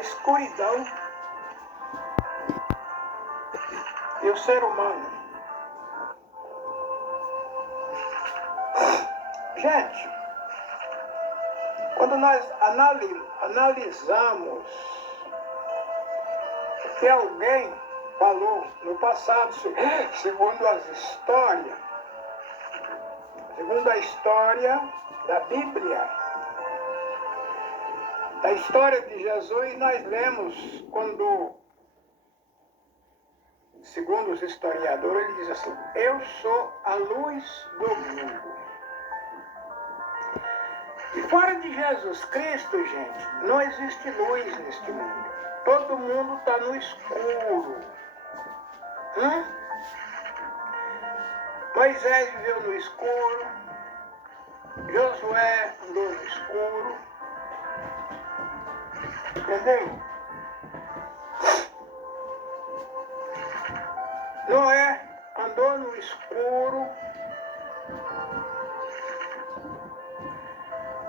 escuridão. E o ser humano. Gente, quando nós analisamos o que alguém falou no passado, segundo a história da Bíblia, da história de Jesus, nós lemos quando, segundo os historiadores, ele diz assim: eu sou a luz do mundo. E fora de Jesus Cristo, gente, não existe luz neste mundo. Todo mundo está no escuro. Moisés viveu no escuro. Josué andou no escuro. Entendeu? Noé andou no escuro.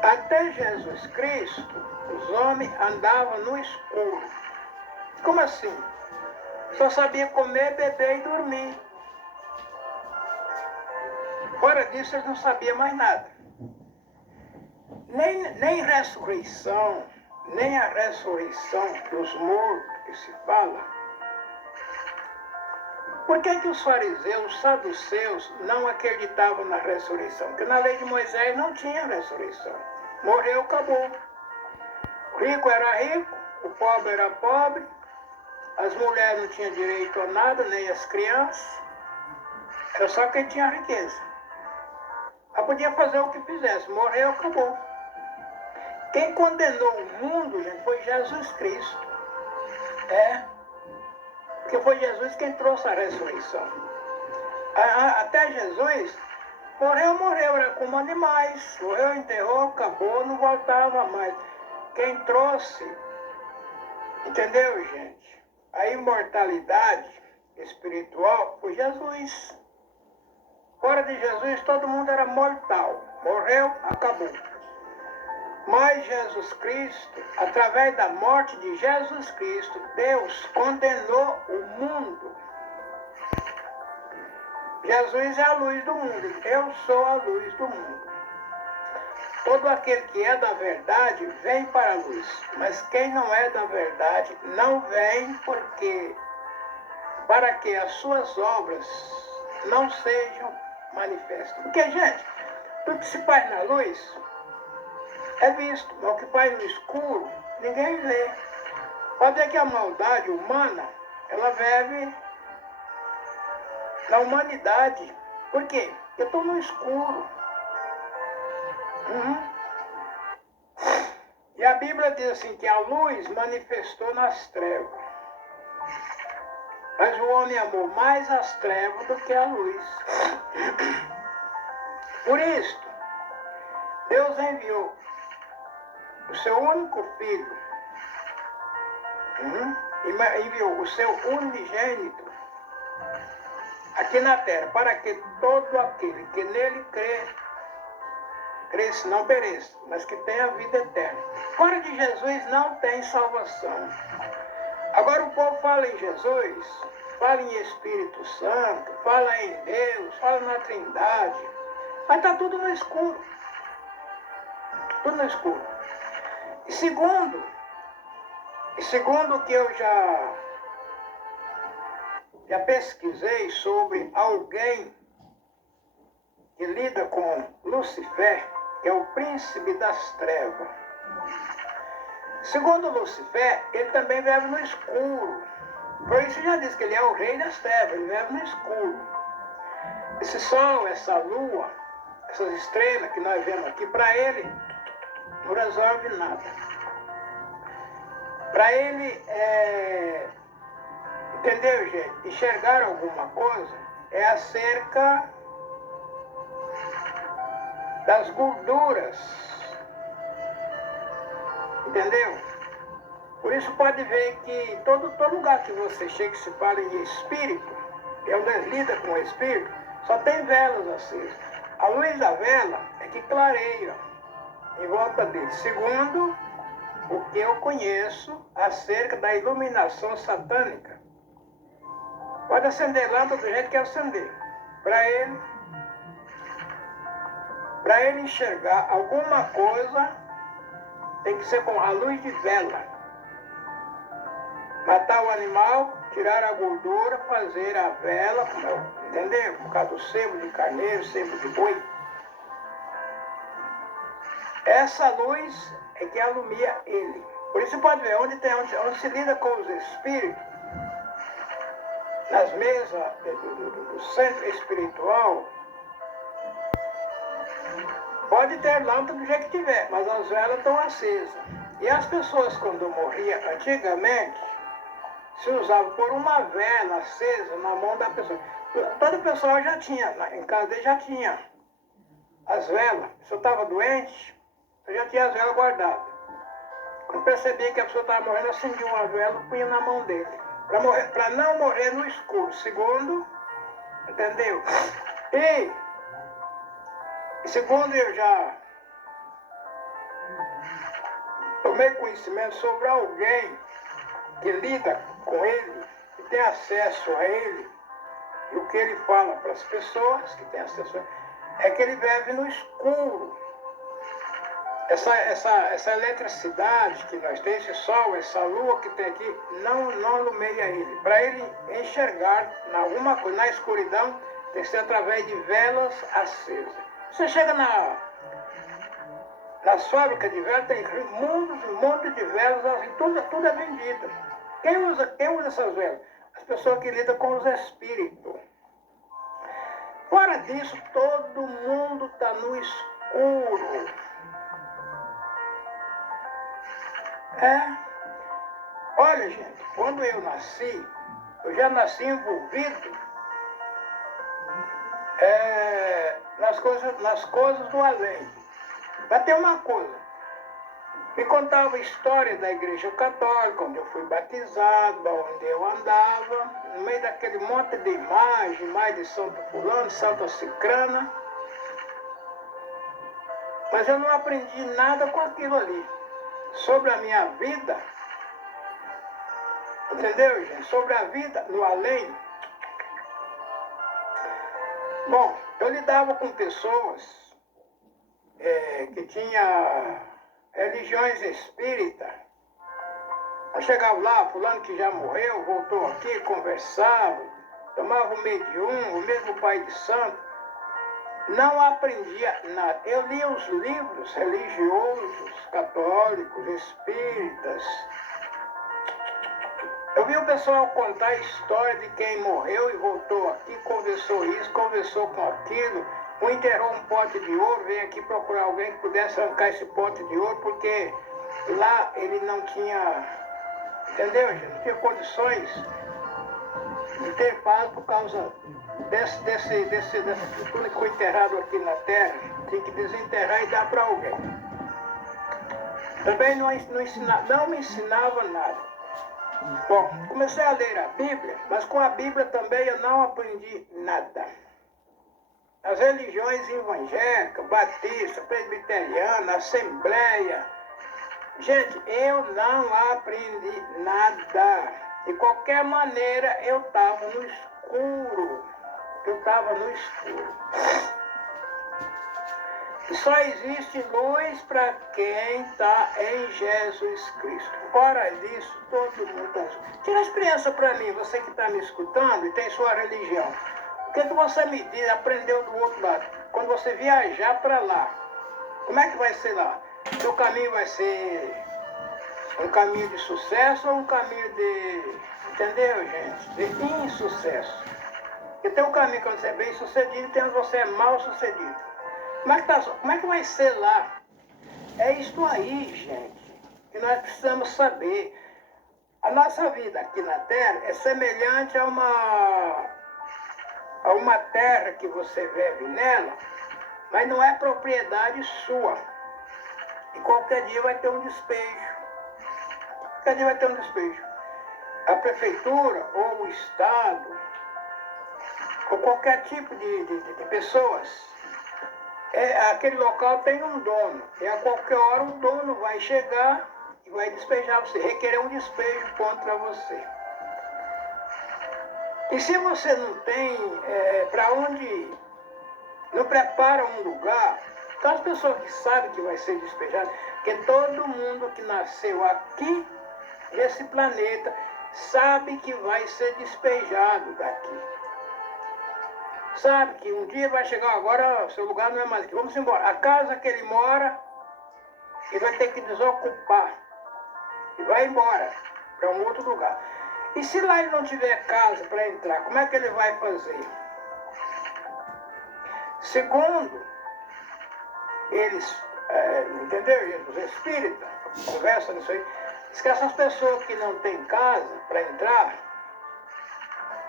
Até Jesus Cristo, os homens andavam no escuro. Como assim? Só sabia comer, beber e dormir. Fora disso, eles não sabiam mais nada. Nem ressurreição, nem a ressurreição dos mortos que se fala. Por que os fariseus, os saduceus, não acreditavam na ressurreição? Porque na lei de Moisés não tinha ressurreição. Morreu, acabou. O rico era rico, o pobre era pobre, as mulheres não tinham direito a nada, nem as crianças. Era só quem tinha riqueza. Ela podia fazer o que fizesse, morreu, acabou. Quem condenou o mundo, gente, foi Jesus Cristo. Porque foi Jesus quem trouxe a ressurreição. Até Jesus, morreu, era como animais. Morreu, enterrou, acabou, não voltava mais. Quem trouxe, entendeu, gente? A imortalidade espiritual foi Jesus. Fora de Jesus, todo mundo era mortal. Morreu, acabou. Mas Jesus Cristo, através da morte de Jesus Cristo, Deus condenou o mundo. Jesus é a luz do mundo. Eu sou a luz do mundo. Todo aquele que é da verdade vem para a luz. Mas quem não é da verdade não vem para que as suas obras não sejam manifestas. Porque, gente, tudo que se faz na luz é visto, mas o que faz no escuro, ninguém vê. Pode ver que a maldade humana, ela vive na humanidade. Por quê? Porque eu estou no escuro. E a Bíblia diz assim, que a luz manifestou nas trevas. Mas o homem amou mais as trevas do que a luz. Por isso, Deus enviou o seu único filho, enviou o seu unigênito aqui na terra, para que todo aquele que nele cresça, não pereça, mas que tenha vida eterna. Fora de Jesus não tem salvação. Agora o povo fala em Jesus, fala em Espírito Santo, fala em Deus, fala na Trindade, mas está tudo no escuro. Tudo no escuro. E segundo que eu já pesquisei sobre alguém que lida com Lucifer, que é o príncipe das trevas. Segundo Lucifer, ele também vive no escuro. Por isso já diz que ele é o rei das trevas, ele vive no escuro. Esse sol, essa lua, essas estrelas que nós vemos aqui, para ele não resolve nada. Para ele, entendeu, gente? Enxergar alguma coisa é acerca das gorduras. Entendeu? Por isso pode ver que todo lugar que você chega e se fala em espírito, é onde lida com o espírito, só tem velas acesas. A luz da vela é que clareia em volta dele. Segundo o que eu conheço acerca da iluminação satânica. Pode acender lâmpada do jeito que acender. Para ele enxergar alguma coisa, tem que ser com a luz de vela. Matar o animal, tirar a gordura, fazer a vela, entendeu? Por causa do sebo de carneiro, sebo de boi. Essa luz é que alumia ele. Por isso você pode ver, onde se lida com os espíritos, nas mesas do centro espiritual, pode ter lâmpada do jeito que tiver, mas as velas estão acesas. E as pessoas, quando morriam antigamente, se usava por uma vela acesa na mão da pessoa. Todo pessoal já tinha, em casa dele já tinha as velas. Se eu estava doente, eu já tinha as velas guardadas. Quando percebia que a pessoa estava morrendo, acendia uma vela e punha na mão dele. Para não morrer no escuro. Segundo, entendeu? E segundo, eu já tomei conhecimento sobre alguém que lida com ele, que tem acesso a ele, e o que ele fala para as pessoas que têm acesso a ele, é que ele vive no escuro. Essa eletricidade que nós temos, esse sol, essa lua que tem aqui, não alumeia ele. Para ele enxergar alguma coisa na escuridão, tem que ser através de velas acesas. Você chega nas fábricas de velas, tem montes de velas, assim, tudo é vendido. Quem usa essas velas? As pessoas que lidam com os espíritos. Fora disso, todo mundo está no escuro. Olha, gente, quando eu nasci, eu já nasci envolvido nas coisas do além. Mas tem uma coisa, me contava a história da igreja católica, onde eu fui batizado, onde eu andava, no meio daquele monte de imagem de Santo Fulano, Santa Cicrana, mas eu não aprendi nada com aquilo ali. Sobre a minha vida, entendeu, gente? Sobre a vida no além. Bom, eu lidava com pessoas que tinham religiões espíritas. Eu chegava lá, fulano que já morreu, voltou aqui, conversava, tomava o medium, o mesmo pai de santo. Não aprendia nada. Eu lia os livros religiosos, católicos, espíritas. Eu vi o pessoal contar a história de quem morreu e voltou aqui, conversou isso, conversou com aquilo. Um enterrou um pote de ouro, veio aqui procurar alguém que pudesse arrancar esse pote de ouro, porque lá ele não tinha, entendeu, gente? Não tinha condições de ter paz por causa desse tudo que foi enterrado aqui na terra. Tinha que desenterrar e dar para alguém. Também não me ensinava nada. Bom, comecei a ler a Bíblia, mas com a Bíblia também eu não aprendi nada. As religiões evangélicas, batista, presbiteriana, assembleia, gente, eu não aprendi nada. De qualquer maneira, eu estava no escuro. E só existe luz para quem está em Jesus Cristo. Fora disso, todo mundo está escuro. Tira a experiência para mim, você que está me escutando e tem sua religião. O que você me diz, aprendeu do outro lado? Quando você viajar para lá, como é que vai ser lá? Seu caminho vai ser um caminho de sucesso ou um caminho de, entendeu, gente? De insucesso. Porque tem um caminho que você é bem sucedido e tem onde você é mal sucedido. Como é que vai ser lá? É isso aí, gente, que nós precisamos saber. A nossa vida aqui na Terra é semelhante a uma terra que você vive nela, mas não é propriedade sua. E qualquer dia vai ter um despejo. Qualquer dia vai ter um despejo. A prefeitura ou o Estado, ou qualquer tipo de pessoas, aquele local tem um dono. E a qualquer hora um dono vai chegar e vai despejar você, requerer um despejo contra você. E se você não tem para onde ir, não prepara um lugar, então as pessoas que sabem que vai ser despejado, porque todo mundo que nasceu aqui, nesse planeta, sabe que vai ser despejado daqui. Sabe que um dia vai chegar, agora seu lugar não é mais aqui, vamos embora. A casa que ele mora, ele vai ter que desocupar. E vai embora para um outro lugar. E se lá ele não tiver casa para entrar, como é que ele vai fazer? Segundo, eles, entendeu? Os espíritas conversam nisso aí, diz que essas pessoas que não têm casa para entrar,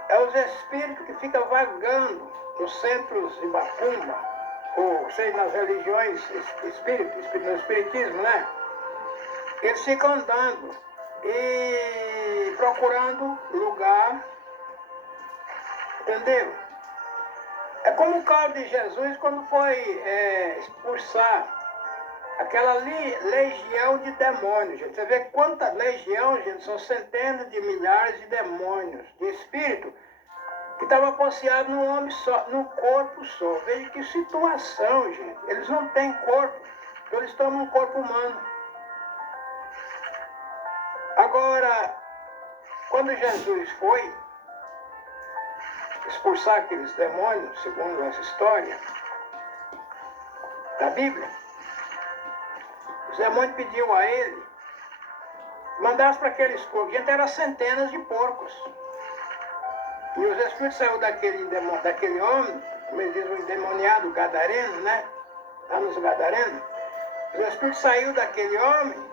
é os espíritos que ficam vagando nos centros de macumba, ou sei, nas religiões no espiritismo, né? Eles ficam andando e procurando lugar, entendeu? É como o caso de Jesus quando foi expulsar aquela legião de demônios, gente. Você vê quanta legião, gente, são centenas de milhares de demônios, de espírito, que estava posseado num homem só, num corpo só. Veja que situação, gente. Eles não têm corpo, então eles estão num corpo humano. Agora, quando Jesus foi expulsar aqueles demônios, segundo essa história da Bíblia, os demônios pediam a ele, mandasse para aqueles porcos. Gente, eram centenas de porcos. E os espíritos saíram daquele homem, como eles dizem, o endemoniado gadareno, né? Lá nos Gadarenos. Os espíritos saíram daquele homem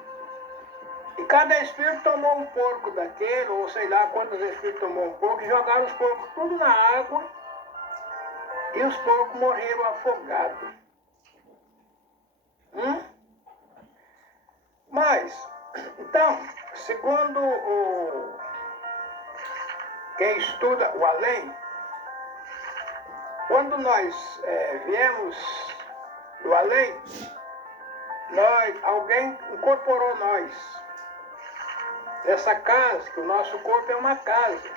e cada espírito tomou um porco daquele, ou sei lá quantos espíritos tomou um porco, e jogaram os porcos tudo na água e os porcos morreram afogados. Mas, então, segundo quem estuda o além, quando nós viemos do além, alguém incorporou nós nessa casa, que o nosso corpo é uma casa,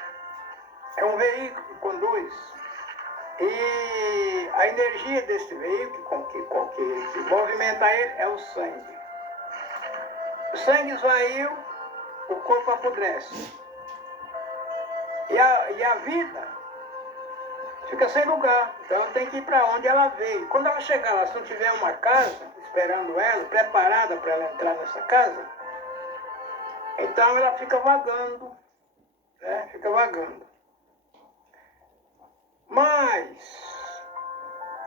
é um veículo que conduz. E a energia desse veículo que movimenta ele é o sangue. O sangue esvaiu, o corpo apodrece. E a vida fica sem lugar. Então tem que ir para onde ela veio. Quando ela chegar lá, se não tiver uma casa esperando ela, preparada para ela entrar nessa casa, então ela fica vagando, né? Fica vagando. Mas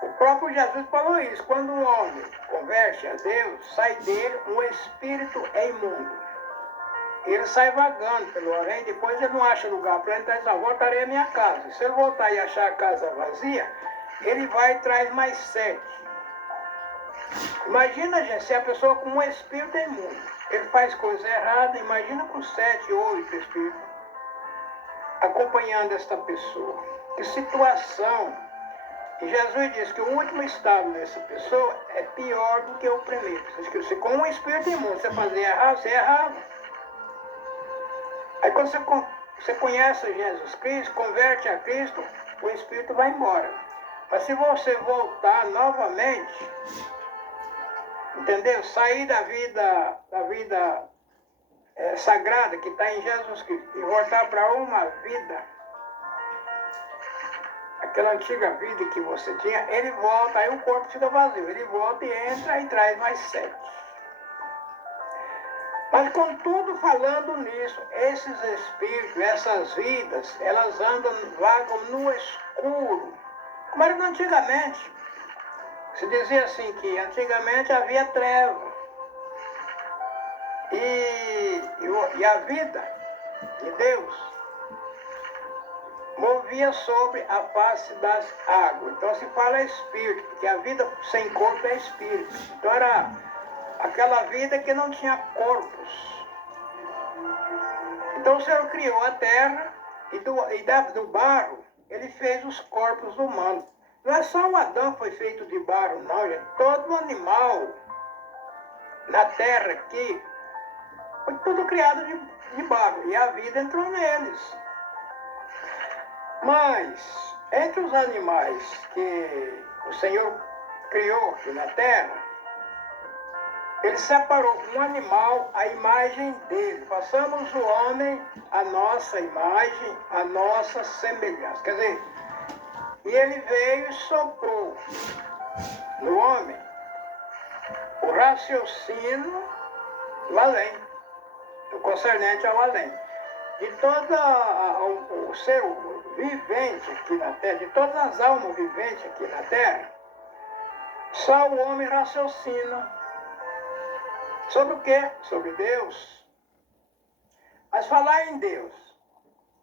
o próprio Jesus falou isso. Quando um homem converte a Deus, sai dele um espírito imundo. Ele sai vagando pelo além, depois ele não acha lugar para entrar e diz, voltarei à minha casa. Se ele voltar e achar a casa vazia, ele vai e traz mais 7. Imagina, gente, se a pessoa com um espírito imundo, ele faz coisa errada, imagina com 7, 8 espíritos acompanhando esta pessoa. Que situação! E Jesus diz que o último estado dessa pessoa é pior do que o primeiro. Se com um espírito imundo você fazer errado, você errava. Aí quando você conhece Jesus Cristo, converte a Cristo, o Espírito vai embora. Mas se você voltar novamente, entendeu? Sair da vida sagrada que está em Jesus Cristo e voltar para uma vida, aquela antiga vida que você tinha, ele volta, aí o corpo fica vazio. Ele volta e entra e traz mais 7. Mas, contudo, falando nisso, esses espíritos, essas vidas, elas vagam no escuro. Como era antigamente. Se dizia assim que antigamente havia treva. E a vida de Deus movia sobre a face das águas. Então se fala espírito, porque a vida sem corpo é espírito. Então era aquela vida que não tinha corpos. Então o Senhor criou a terra e do barro ele fez os corpos humanos. Não é só o Adão que foi feito de barro, não, gente. Todo animal na terra aqui Foi tudo criado de barro e a vida entrou neles. Mas, entre os animais que o Senhor criou aqui na terra, ele separou um animal à imagem dele. Passamos o homem à nossa imagem, à nossa semelhança. Quer dizer, e ele veio e soprou no homem o raciocínio do além, do concernente ao além. De todo o ser vivente aqui na terra, de todas as almas viventes aqui na terra, só o homem raciocina. Sobre o quê? Sobre Deus. Mas falar em Deus,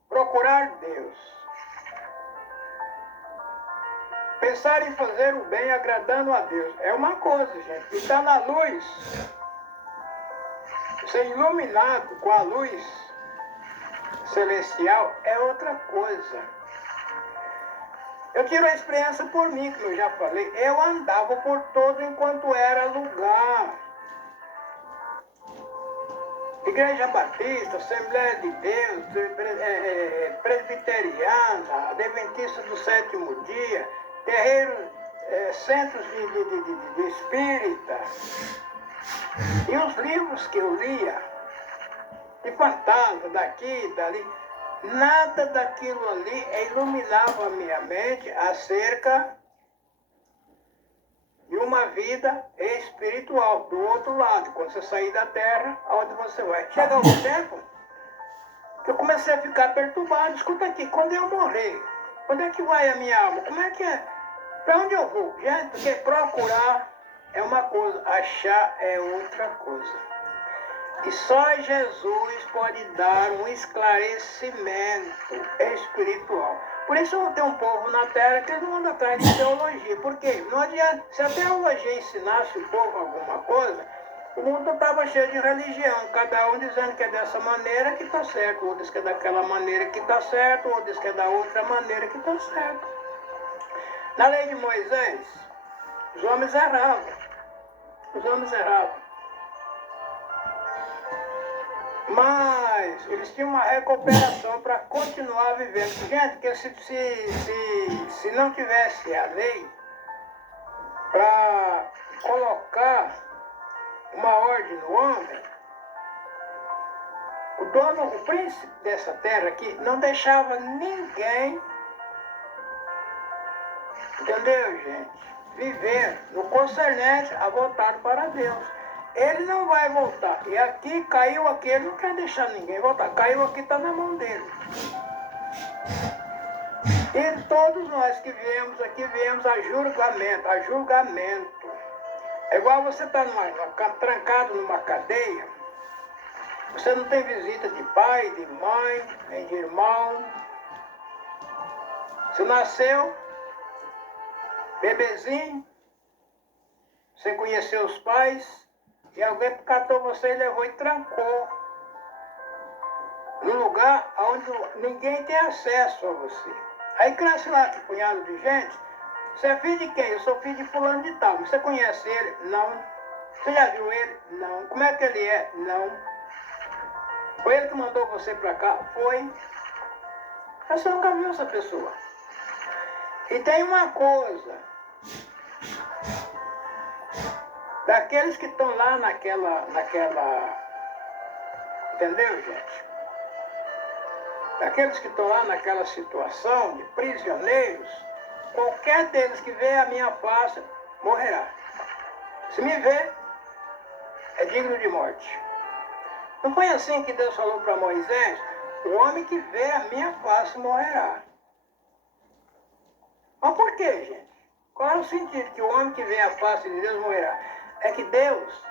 procurar Deus, pensar em fazer o bem agradando a Deus, é uma coisa, gente. E está na luz, ser iluminado com a luz celestial é outra coisa. Eu tiro a experiência por mim, como eu já falei. Eu andava por todo enquanto era lugar. Igreja Batista, Assembleia de Deus, Presbiteriana, Adventista do Sétimo Dia, terreiros, centros de espírita. E os livros que eu lia, de fantasma, daqui, dali, nada daquilo ali iluminava a minha mente acerca de uma vida espiritual, do outro lado, quando você sair da terra, aonde você vai. Chega um tempo que eu comecei a ficar perturbado. Escuta aqui, quando eu morrer, onde é que vai a minha alma? Como é que é? Para onde eu vou? Gente, porque procurar é uma coisa, achar é outra coisa. E só Jesus pode dar um esclarecimento espiritual. Por isso tem um povo na terra que não anda atrás de teologia. Por quê? Não adianta. Se a teologia ensinasse o povo alguma coisa, o mundo estava cheio de religião. Cada um dizendo que é dessa maneira que está certo. Ou diz que é daquela maneira que está certo. Ou diz que é da outra maneira que está certo. Na lei de Moisés, os homens erravam. Os homens erravam. Mas eles tinham uma recuperação para continuar vivendo. Gente, que se não tivesse a lei para colocar uma ordem no homem, o dono, o príncipe dessa terra aqui, não deixava ninguém, entendeu, gente, viver no concernente a voltar para Deus. Ele não vai voltar. E aqui caiu aqui, ele não quer deixar ninguém voltar. Caiu aqui, está na mão dele. E todos nós que viemos aqui, viemos a julgamento, a julgamento. É igual você estar trancado numa cadeia. Você não tem visita de pai, de mãe, nem de irmão. Você nasceu bebezinho, sem conhecer os pais. E alguém catou você e levou e trancou num lugar onde ninguém tem acesso a você. Aí cresce lá que punhado de gente. Você é filho de quem? Eu sou filho de fulano de tal. Você conhece ele? Não. Você já viu ele? Não. Como é que ele é? Não. Foi ele que mandou você pra cá? Foi. Você nunca viu essa pessoa. E tem uma coisa. Daqueles que estão lá naquela... Entendeu, gente? Daqueles que estão lá naquela situação de prisioneiros, qualquer deles que vê a minha face, morrerá. Se me vê, é digno de morte. Não foi assim que Deus falou para Moisés? O homem que vê a minha face morrerá. Mas por quê, gente? Qual é o sentido que o homem que vê a face de Deus morrerá? É que Deus,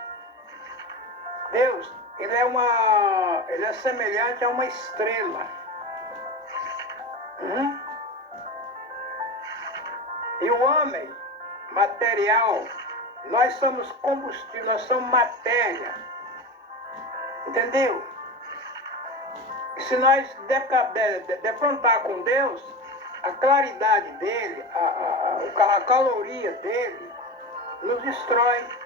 ele é semelhante a uma estrela. E o homem material, nós somos combustível, nós somos matéria. Entendeu? E se nós defrontar com Deus, a claridade dele, a caloria dele, nos destrói.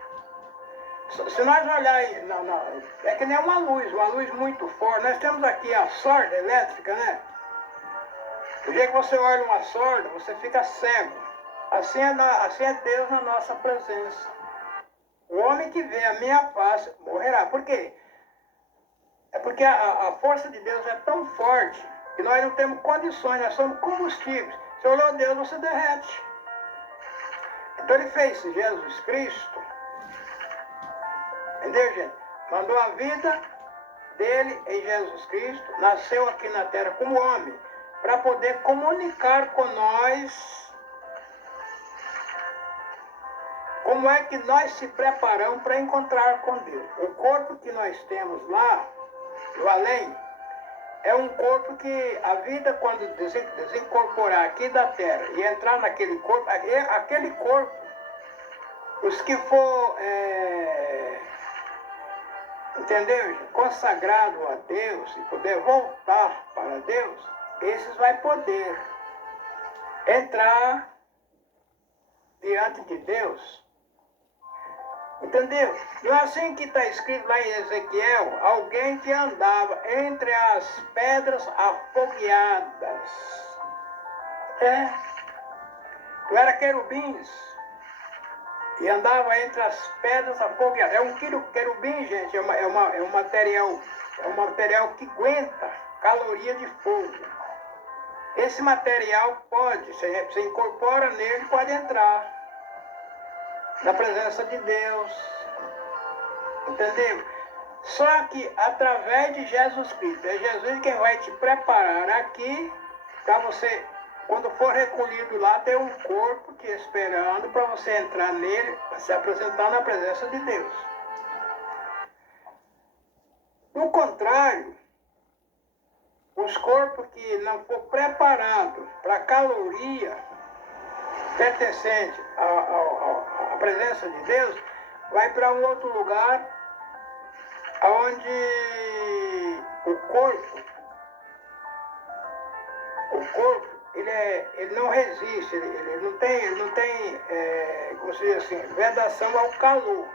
Se nós olharmos, é que nem uma luz muito forte. Nós temos aqui a sorda elétrica, né? O dia que você olha uma sorda, você fica cego. Assim é Deus na nossa presença. O homem que vê a minha face morrerá. Por quê? É porque a força de Deus é tão forte que nós não temos condições, nós somos combustíveis. Se olhou Deus, você derrete. Então ele fez Jesus Cristo, entendeu, gente? Mandou a vida dele em Jesus Cristo, nasceu aqui na terra como homem, para poder comunicar com nós como é que nós se preparamos para encontrar com Deus. O corpo que nós temos lá, no além, é um corpo que a vida, quando desincorporar aqui da terra e entrar naquele corpo, aquele corpo, os que for, entendeu? Consagrado a Deus e poder voltar para Deus, esses vai poder entrar diante de Deus. Entendeu? Não é assim que está escrito lá em Ezequiel, alguém que andava entre as pedras afogueadas. Tu era querubins e andava entre as pedras afogueadas. É um querubim, gente, é um material que aguenta caloria de fogo. Esse material pode, você incorpora nele, pode entrar na presença de Deus, entendeu? Só que através de Jesus Cristo, é Jesus quem vai te preparar aqui para você, quando for recolhido lá, ter um corpo te esperando para você entrar nele, para se apresentar na presença de Deus. No contrário, os corpos que não for preparado para a caloria pertencente à presença de Deus, vai para um outro lugar onde o corpo, ele não resiste, ele não tem como se diz assim, vedação ao calor.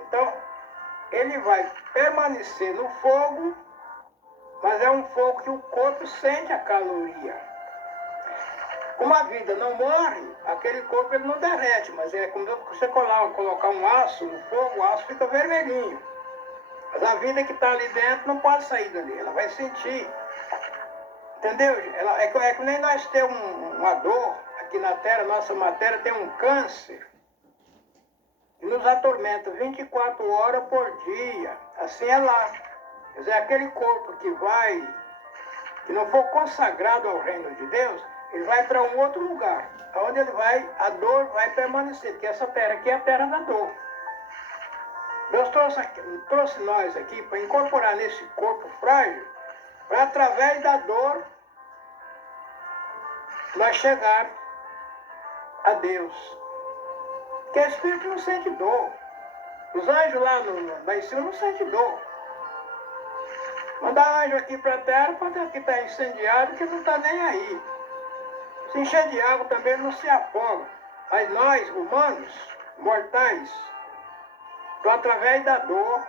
Então, ele vai permanecer no fogo, mas é um fogo que o corpo sente a caloria. Como a vida não morre, aquele corpo ele não derrete, mas é como você colocar um aço no fogo, o aço fica vermelhinho. Mas a vida que está ali dentro não pode sair dali, ela vai sentir. Entendeu? É que nem nós temos uma dor aqui na terra, nossa matéria tem um câncer que nos atormenta 24 horas por dia. Assim é lá. Quer dizer, aquele corpo que não for consagrado ao reino de Deus, ele vai para um outro lugar, onde a dor vai permanecer, porque essa terra aqui é a terra da dor. Deus trouxe nós aqui para incorporar nesse corpo frágil, para através da dor, nós chegar a Deus. Porque o Espírito não sente dor. Os anjos lá em cima não sentem dor. Mandar anjo aqui para a terra, que está incendiado, que não está nem aí. Se encher de água também não se afoga. Mas nós, humanos, mortais, então através da dor,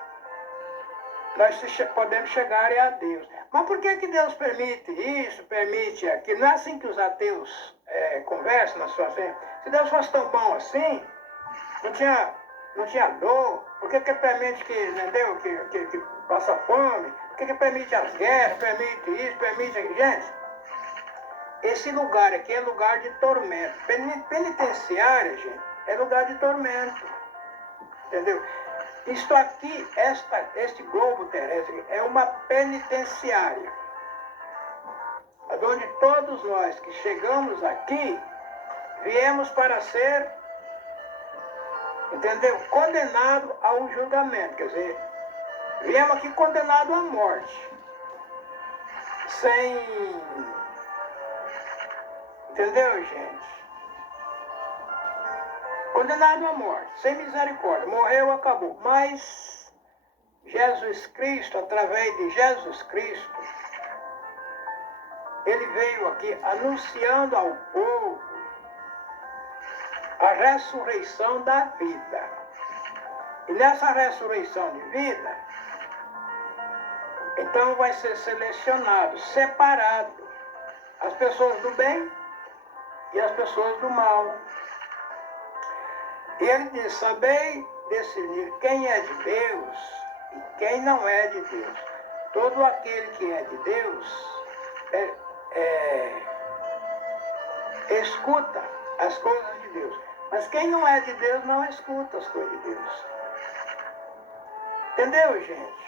nós podemos chegar a Deus. Mas por que Deus permite isso, permite aquilo? Não é assim que os ateus conversam na sua frente. Se Deus fosse tão bom assim, não tinha dor, por que permite que passa fome? Por que permite as guerras, permite isso, permite aquilo? Gente, esse lugar aqui é lugar de tormento. Penitenciária, gente, é lugar de tormento. Entendeu? Isto aqui, este globo terrestre, é uma penitenciária. Onde todos nós que chegamos aqui, viemos para ser, entendeu? Condenado a um julgamento. Quer dizer, viemos aqui condenado à morte. Entendeu, gente? Condenado à morte, sem misericórdia. Morreu, acabou. Mas Jesus Cristo, através de Jesus Cristo, ele veio aqui anunciando ao povo a ressurreição da vida. E nessa ressurreição de vida, então vai ser selecionado, separado, as pessoas do bem e as pessoas do mal. E ele diz, sabei decidir quem é de Deus e quem não é de Deus. Todo aquele que é de Deus escuta as coisas de Deus. Mas quem não é de Deus não escuta as coisas de Deus. Entendeu, gente?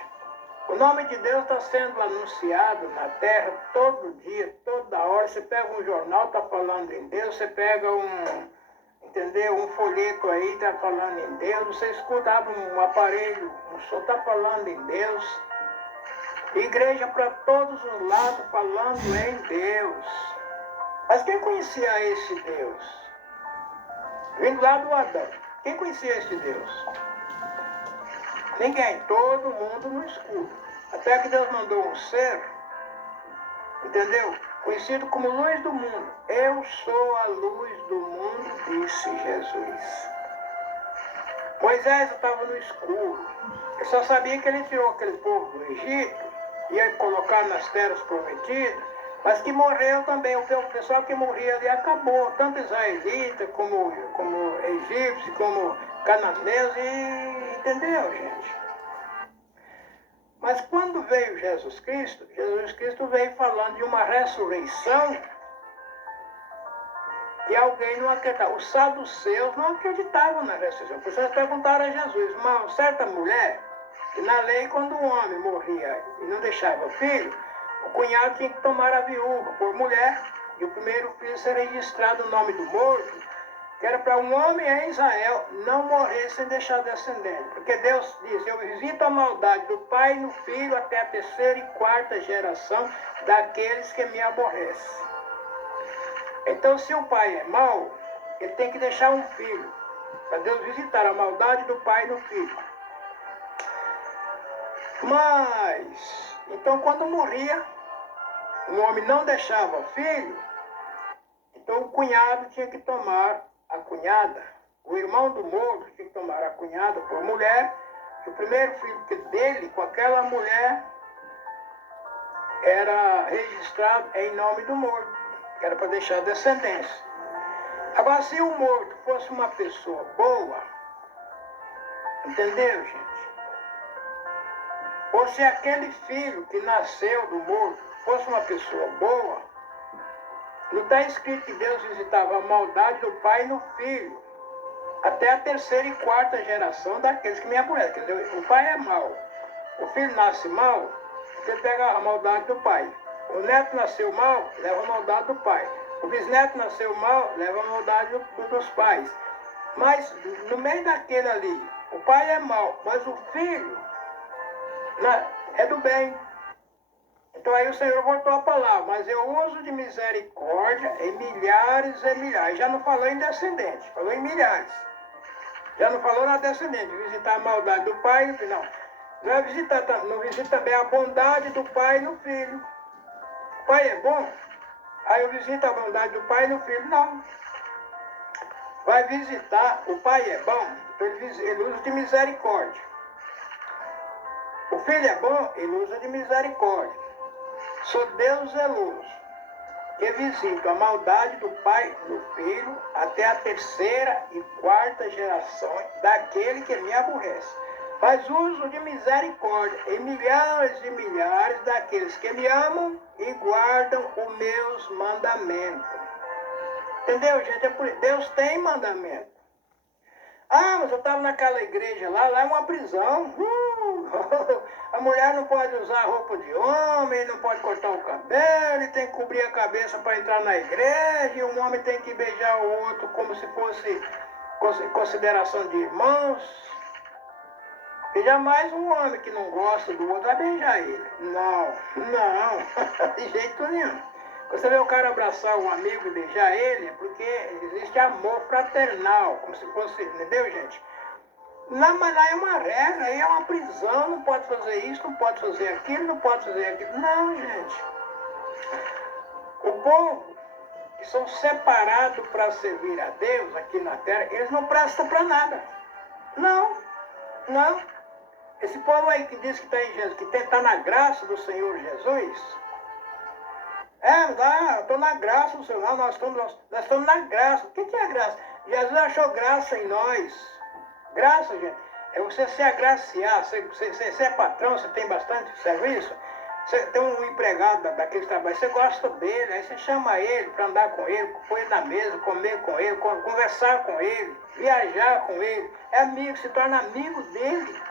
O nome de Deus está sendo anunciado na terra todo dia, toda hora. Você pega um jornal, está falando em Deus. Você pega um folheto aí, está falando em Deus. Você escuta, abre um aparelho, o som está falando em Deus. Igreja para todos os lados falando em Deus. Mas quem conhecia esse Deus? Vindo lá do Adão. Quem conhecia esse Deus? Ninguém, todo mundo no escuro. Até que Deus mandou um ser, entendeu? Conhecido como luz do mundo. Eu sou a luz do mundo, disse Jesus. Moisés estava no escuro. Ele só sabia que ele tirou aquele povo do Egito, ia colocar nas terras prometidas, mas que morreu também. O pessoal que morria ali acabou. Tanto israelita, como egípcio, como cananeus, entendeu, gente? Mas quando veio Jesus Cristo veio falando de uma ressurreição que alguém não acreditava. Os saduceus não acreditavam na ressurreição. Por isso eles perguntaram a Jesus, uma certa mulher, que na lei quando um homem morria e não deixava filho, o cunhado tinha que tomar a viúva por mulher e o primeiro filho ser registrado no nome do morto, que era para um homem em Israel não morrer sem deixar descendente. Porque Deus diz, eu visito a maldade do pai no filho até a terceira e quarta geração daqueles que me aborrecem. Então, se o pai é mau, ele tem que deixar um filho, para Deus visitar a maldade do pai no filho. Mas, então quando morria, um homem não deixava filho, então o cunhado tinha que tomar a cunhada, o irmão do morto tinha que tomar a cunhada por mulher, e o primeiro filho dele com aquela mulher era registrado em nome do morto, que era para deixar descendência. Agora, se o morto fosse uma pessoa boa, entendeu, gente? Ou se aquele filho que nasceu do morto fosse uma pessoa boa, não está escrito que Deus visitava a maldade do pai no filho, até a terceira e quarta geração daqueles que me aborrecem. Quer dizer, o pai é mau, o filho nasce mau, você pega a maldade do pai. O neto nasceu mal, leva a maldade do pai. O bisneto nasceu mal, leva a maldade dos pais. Mas no meio daquele ali, o pai é mau, mas o filho é do bem. Então aí o Senhor voltou a palavra, mas eu uso de misericórdia em milhares e milhares. Já não falou em descendente, falou em milhares. Já não falou na descendente, visitar a maldade do pai no final. Não visita também a bondade do pai no filho. O pai é bom, aí eu visito a bondade do pai no filho, não. Vai visitar, o pai é bom, então ele usa de misericórdia. O filho é bom, ele usa de misericórdia. Sou Deus zeloso, que visito a maldade do pai no filho até a terceira e quarta geração daquele que me aborrece. Mas uso de misericórdia em milhares e milhares daqueles que me amam e guardam os meus mandamentos. Entendeu, gente? Deus tem mandamento. Ah, mas eu estava naquela igreja lá é uma prisão. A mulher não pode usar roupa de homem, não pode cortar o cabelo, tem que cobrir a cabeça para entrar na igreja, e um homem tem que beijar o outro como se fosse consideração de irmãos. E jamais um homem que não gosta do outro vai beijar ele. Não, de jeito nenhum. Você vê o cara abraçar um amigo e beijar ele, é porque existe amor fraternal, como se fosse, entendeu, gente? Não, mas lá é uma regra, aí é uma prisão, não pode fazer isso, não pode fazer aquilo, não pode fazer aquilo. Não, gente. O povo que são separados para servir a Deus aqui na terra, eles não prestam para nada. Não. Não. Esse povo aí que diz que está em Jesus, que está na graça do Senhor Jesus. Eu estou na graça do Senhor. Não, nós estamos na graça. O que é graça? Jesus achou graça em nós. Graça, gente, é você se agraciar. Você é patrão, você tem bastante serviço. Você tem um empregado daquele trabalho, você gosta dele, aí você chama ele para andar com ele, pôr ele na mesa, comer com ele, conversar com ele, viajar com ele. É amigo, se torna amigo dele.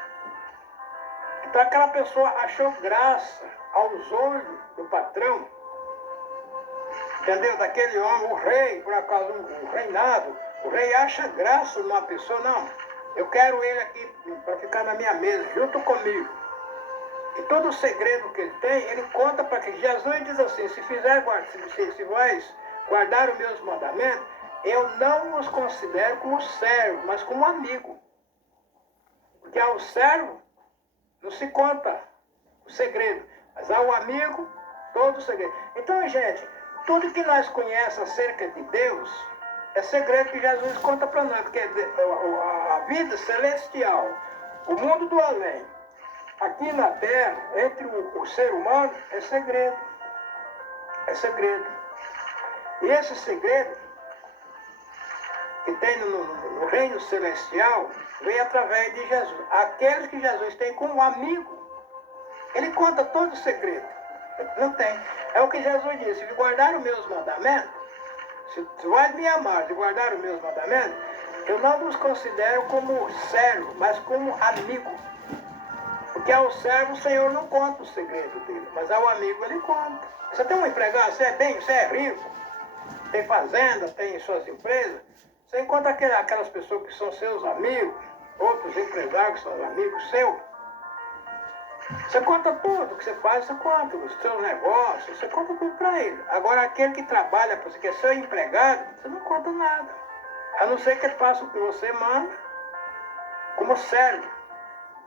Então aquela pessoa achou graça aos olhos do patrão. Entendeu? Daquele homem, o rei, por acaso, o reinado, o rei acha graça numa pessoa, não. Eu quero ele aqui para ficar na minha mesa, junto comigo. E todo o segredo que ele tem, ele conta para que Jesus diz assim, se vós guardar os meus mandamentos, eu não os considero como servo, mas como amigo. Porque ao servo não se conta o segredo, mas ao amigo, todo o segredo. Então, gente, tudo que nós conhecemos acerca de Deus é segredo que Jesus conta para nós, porque a vida celestial, o mundo do além, aqui na terra, entre o ser humano, é segredo. É segredo. E esse segredo que tem no reino celestial vem através de Jesus. Aqueles que Jesus tem como amigo, ele conta todo o segredo. Não tem. É o que Jesus disse, se guardar os meus mandamentos, se vós me amares e guardar os meus mandamentos, eu não vos considero como servo, mas como amigo. Porque ao servo o Senhor não conta o segredo dele, mas ao amigo ele conta. Você tem um empregado, você é rico, tem fazenda, tem suas empresas, você encontra aquelas pessoas que são seus amigos, outros empresários que são amigos seus. Você conta tudo que você faz, você conta os seus negócios, você conta tudo para ele. Agora aquele que trabalha para você, que é seu empregado, você não conta nada. A não ser que ele faça o que você manda, como servo.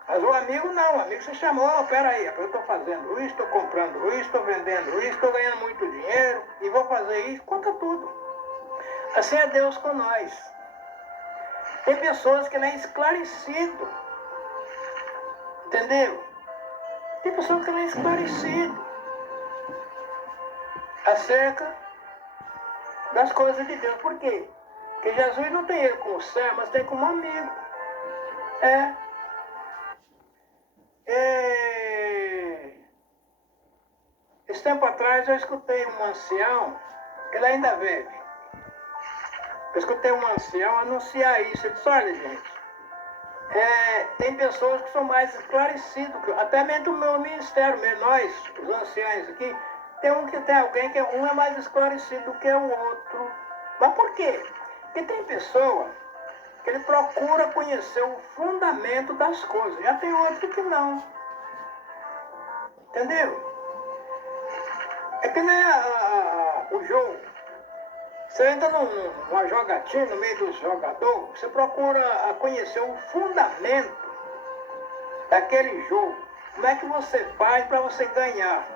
Mas o amigo não, o amigo você chamou, peraí, eu estou fazendo isso, estou comprando isso, estou vendendo isso, estou ganhando muito dinheiro e vou fazer isso, conta tudo. Assim é Deus com nós. Tem pessoas que ele é esclarecido, entendeu? Tem pessoas que ele é esclarecido acerca das coisas de Deus. Por quê? Porque Jesus não tem ele como servo, mas tem como amigo. Esse tempo atrás eu escutei um ancião, ele ainda vive. Eu escutei um ancião anunciar isso. Eu disse, olha gente, tem pessoas que são mais esclarecidas, até mesmo do meu ministério, nós, os anciãos aqui, tem alguém que um é mais esclarecido do que o outro. Mas por quê? Porque tem pessoa que ele procura conhecer o fundamento das coisas, já tem outro que não. Entendeu? É que nem o jogo. Você entra numa jogatina, no meio dos jogadores, você procura conhecer o fundamento daquele jogo. Como é que você faz para você ganhar?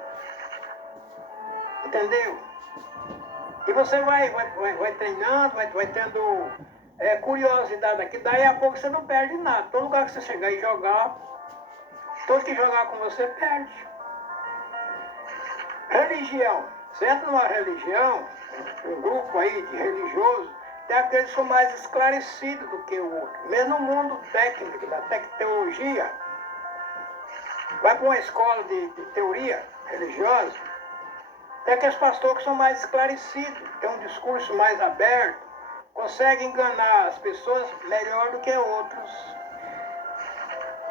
Entendeu? E você vai treinando, vai tendo curiosidade aqui. Daí a pouco você não perde nada. Todo lugar que você chegar e jogar, todo que jogar com você perde. Religião. Você entra numa religião, um grupo aí de religiosos, tem aqueles que são mais esclarecidos do que o outro. Mesmo no mundo técnico, da teologia, vai para uma escola de teoria religiosa, tem aqueles pastores que são mais esclarecidos, têm um discurso mais aberto, conseguem enganar as pessoas melhor do que outros.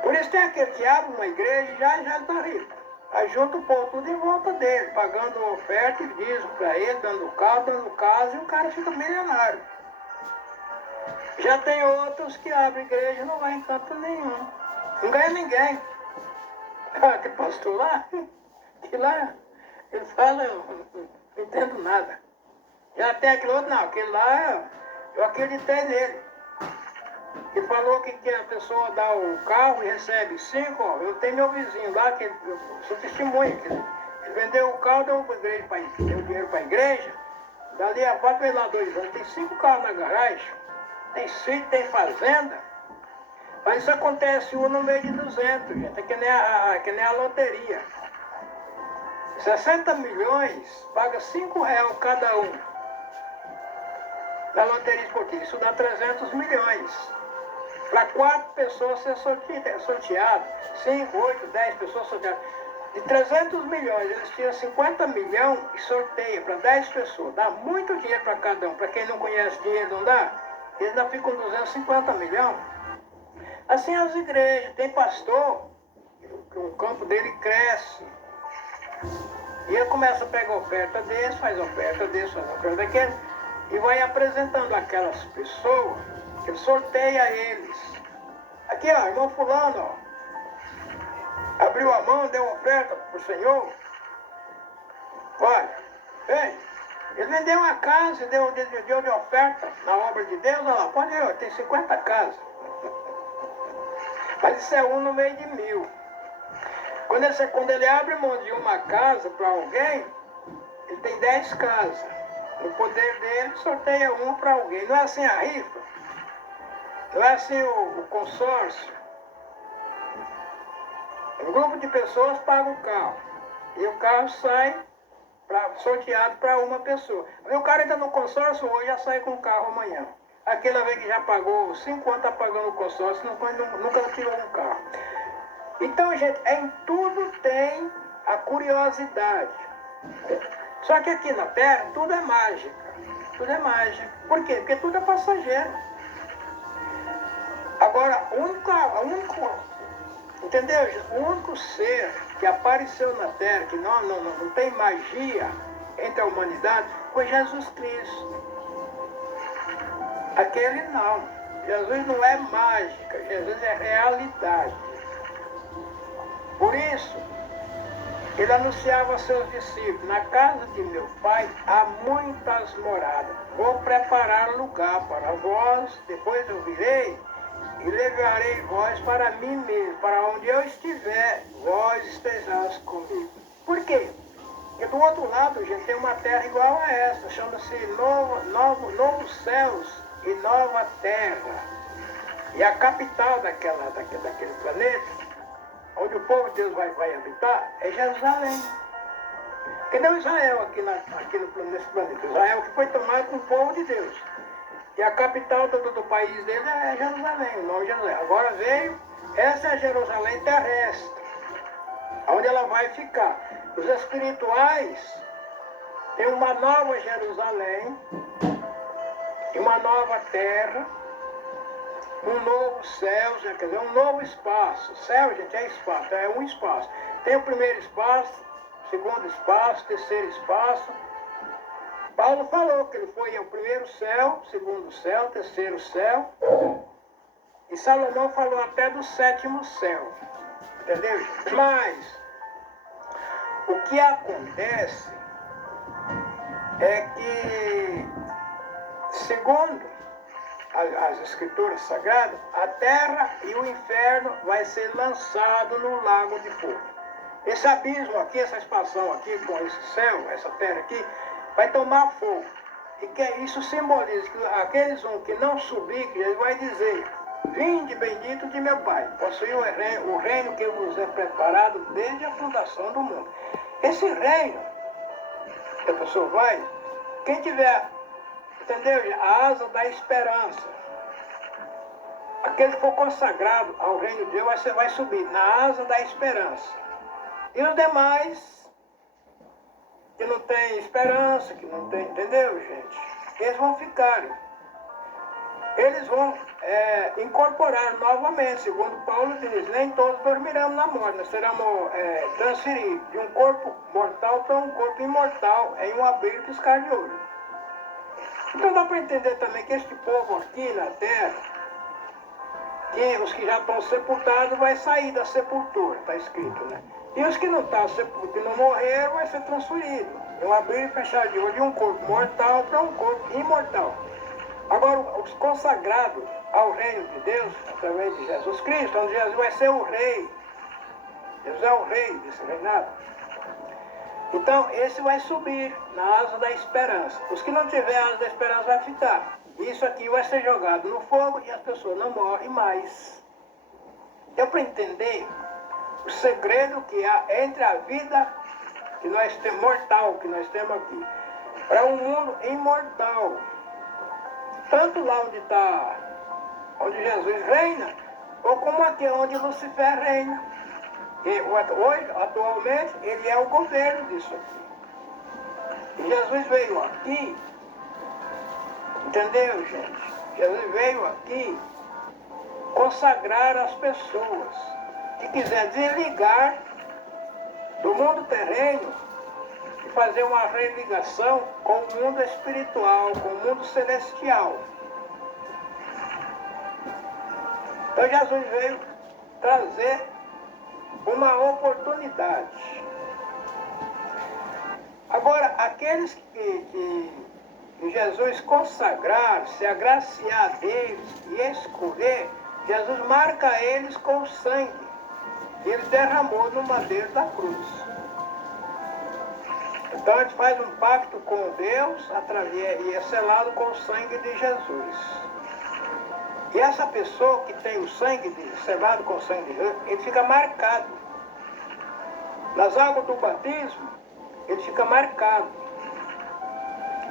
Por isso tem aquele que abre uma igreja e já está rico. Aí junta o povo tudo em volta dele, pagando oferta e dízimo para ele, dando carro, dando casa, e o cara fica milionário. Já tem outros que abrem igreja e não vai em canto nenhum. Não ganha ninguém. Que pastor lá, que lá, ele fala, eu não entendo nada. Já tem aquele outro, não, aquele lá, eu acreditei nele. Ele falou que a pessoa dá o carro e recebe 5, eu tenho meu vizinho lá, que eu sou testemunha, que ele vendeu o carro, deu dinheiro para a igreja, dali a pouco veio lá 2 anos, tem 5 carros na garagem, tem sítio, tem fazenda, Mas isso acontece um no meio de 200, gente. É que nem a loteria. 60 milhões, paga R$ 5 cada um. Na loteria esportiva, isso dá 300 milhões. Para 4 pessoas ser sorteado, 5, 8, 10 pessoas sorteadas. De 300 milhões, eles tiram 50 milhões e sorteiam para 10 pessoas. Dá muito dinheiro para cada um. Para quem não conhece dinheiro, não dá? Eles ainda ficam 250 milhões. Assim as igrejas, tem pastor, que o campo dele cresce. E ele começa a pegar oferta desse, faz oferta desse, faz oferta daquele, e vai apresentando aquelas pessoas, que ele sorteia eles. Aqui, ó, irmão fulano, ó, abriu a mão, deu oferta pro Senhor. Olha, vem, ele vendeu uma casa e deu de oferta na obra de Deus, olha lá, pode ver, tem 50 casas. Mas isso é um no meio de 1000. Quando ele abre mão de uma casa para alguém, ele tem 10 casas. No poder dele, sorteia um para alguém. Não é assim a rifa? Não é assim o consórcio? Um grupo de pessoas paga o carro. E o carro sai sorteado para uma pessoa. O cara entra no consórcio hoje, já sai com o carro amanhã. Aquela vez que já pagou 5 anos, está pagando o consórcio, nunca tirou um carro. Então, gente, em tudo tem a curiosidade. Só que aqui na Terra, tudo é mágica. Tudo é mágica. Por quê? Porque tudo é passageiro. Agora, entendeu, gente? O único ser que apareceu na Terra, que não tem magia entre a humanidade, foi Jesus Cristo. Aquele não. Jesus não é mágica, Jesus é realidade. Por isso, ele anunciava aos seus discípulos, na casa de meu pai há muitas moradas. Vou preparar lugar para vós, depois eu virei e levarei vós para mim mesmo, para onde eu estiver, vós estejais comigo. Por quê? Porque do outro lado, gente, tem uma terra igual a essa, chama-se Novos Céus e Nova Terra. E a capital daquele planeta, onde o povo de Deus vai habitar, é Jerusalém. Porque não é Israel aqui nesse planeta. Israel que foi tomado com o povo de Deus. E a capital do país dele é Jerusalém, o nome de Jerusalém. Agora veio, essa é a Jerusalém terrestre, onde ela vai ficar. Os espirituais têm uma nova Jerusalém, e uma nova terra, um novo céu, quer dizer, um novo espaço. Céu, gente, é espaço, é um espaço. Tem o primeiro espaço, segundo espaço, terceiro espaço. Paulo falou que ele foi o primeiro céu, segundo céu, terceiro céu. E Salomão falou até do sétimo céu. Entendeu? Mas o que acontece é que, segundo as escrituras sagradas, a terra e o inferno vai ser lançado no lago de fogo. Esse abismo aqui, essa expansão aqui, com esse céu, essa terra aqui, vai tomar fogo. E que isso simboliza que aqueles que não subir, que ele vai dizer, vinde bendito de meu Pai, possuir o reino que vos é preparado desde a fundação do mundo. Esse reino, que a pessoa vai, quem tiver, entendeu? A asa da esperança. Aquele que for consagrado ao reino de Deus, você vai subir na asa da esperança. E os demais, que não tem esperança, que não tem, entendeu, gente? Eles vão ficarem. Eles vão incorporar novamente, segundo Paulo diz, nem todos dormirão na morte, nós seremos transferidos de um corpo mortal para um corpo imortal, em um abrir e piscar de olho. Então dá para entender também que este povo aqui na terra, que os que já estão sepultados vai sair da sepultura, está escrito, né? E os que não estão sepultados, que não morreram, vai ser transferido. Eu abrir e fechar de olho de um corpo mortal para um corpo imortal. Agora, os consagrados ao reino de Deus, através de Jesus Cristo, onde Jesus vai ser o rei. Jesus é o rei desse reinado. Então, esse vai subir na asa da esperança. Os que não tiverem a asa da esperança vai ficar. Isso aqui vai ser jogado no fogo e as pessoas não morrem mais. Deu para entender o segredo que há entre a vida que nós temos, mortal, que nós temos aqui, para um mundo imortal. Tanto lá onde Jesus reina, ou como aqui onde Lucifer reina. E hoje, atualmente, ele é o governo disso aqui. E Jesus veio aqui, entendeu, gente? Jesus veio aqui consagrar as pessoas que quiser desligar do mundo terreno e fazer uma religação com o mundo espiritual, com o mundo celestial. Então Jesus veio trazer uma oportunidade. Agora, aqueles que Jesus consagrar, se agraciar deles e escolher, Jesus marca eles com o sangue que ele derramou no madeiro da cruz. Então a gente faz um pacto com Deus e é selado com o sangue de Jesus. E essa pessoa que tem o sangue selado com o sangue de Jesus, ele fica marcado. Nas águas do batismo, ele fica marcado.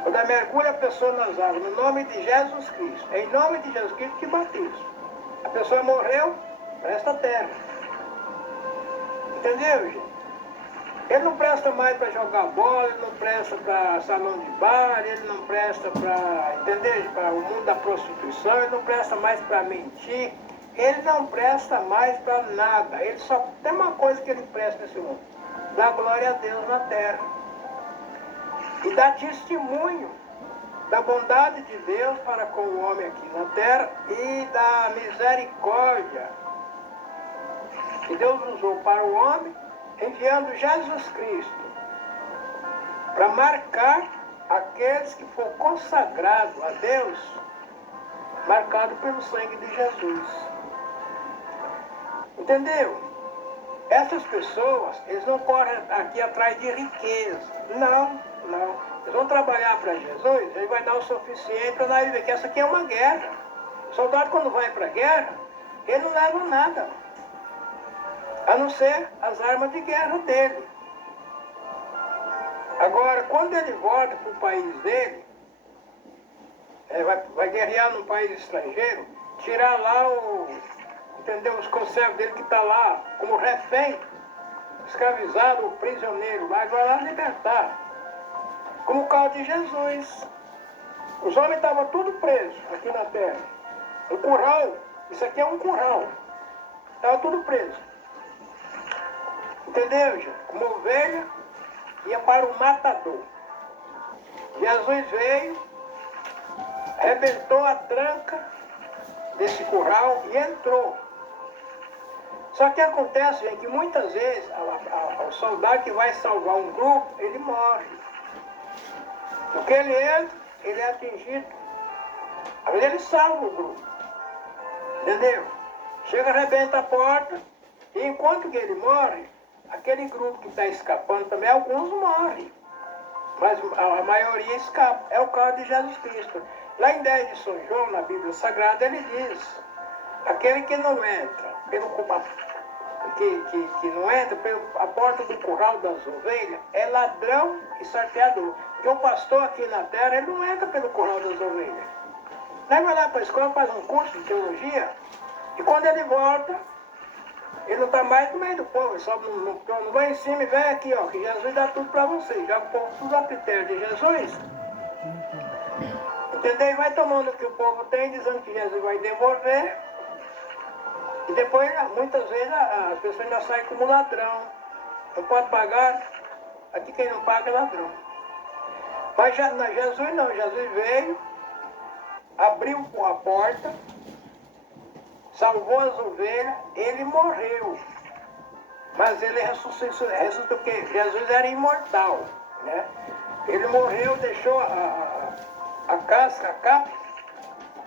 Quando mergulha a pessoa nas águas, no nome de Jesus Cristo, é em nome de Jesus Cristo que batiza. A pessoa morreu, presta terra. Entendeu, gente? Ele não presta mais para jogar bola, ele não presta para salão de bar, ele não presta para, entendeu? Para o mundo da prostituição, ele não presta mais para mentir, ele não presta mais para nada. Ele só tem uma coisa que ele presta nesse mundo: dar glória a Deus na terra. E dar testemunho da bondade de Deus para com o homem aqui na terra e da misericórdia que Deus usou para o homem, enviando Jesus Cristo para marcar aqueles que foram consagrados a Deus, marcado pelo sangue de Jesus. Entendeu? Essas pessoas, eles não correm aqui atrás de riqueza. Não. Eles vão trabalhar para Jesus, ele vai dar o suficiente para nós viver, que essa aqui é uma guerra. O soldado, quando vai para a guerra, ele não leva nada, a não ser as armas de guerra dele. Agora, quando ele volta para o país dele, vai guerrear num país estrangeiro, tirar lá os conservos dele que está lá como refém, escravizado ou prisioneiro, vai lá libertar. Como o caso de Jesus. Os homens estavam tudo presos aqui na terra. Um curral, isso aqui é um curral. Estava tudo preso. Entendeu, gente? Uma ovelha ia para o matador. Jesus veio, arrebentou a tranca desse curral e entrou. Só que acontece, gente, que muitas vezes o soldado que vai salvar um grupo, ele morre. Porque ele entra, ele é atingido. Às vezes ele salva o grupo. Entendeu? Chega, arrebenta a porta, e enquanto que ele morre, aquele grupo que está escapando também, alguns morrem. Mas a maioria escapa. É o caso de Jesus Cristo. Lá em 10 de São João, na Bíblia Sagrada, ele diz: aquele que não entra pelo que não entra pela porta do curral das ovelhas é ladrão e salteador. Porque o pastor aqui na terra, ele não entra pelo curral das ovelhas. Ele vai lá para a escola, faz um curso de teologia, e quando ele volta, ele não está mais no meio do povo, ele sobe no trono, vai em cima e vem aqui, ó, que Jesus dá tudo para vocês. Já o povo tudo a critério de Jesus. Entendeu? E vai tomando o que o povo tem, dizendo que Jesus vai devolver. E depois, muitas vezes, as pessoas ainda saem como ladrão. Não pode pagar, aqui quem não paga é ladrão. Mas Jesus não, Jesus veio, abriu a porta, salvou as ovelhas, ele morreu. Mas ele ressuscitou porque Jesus era imortal, né? Ele morreu, deixou a casca, a capa,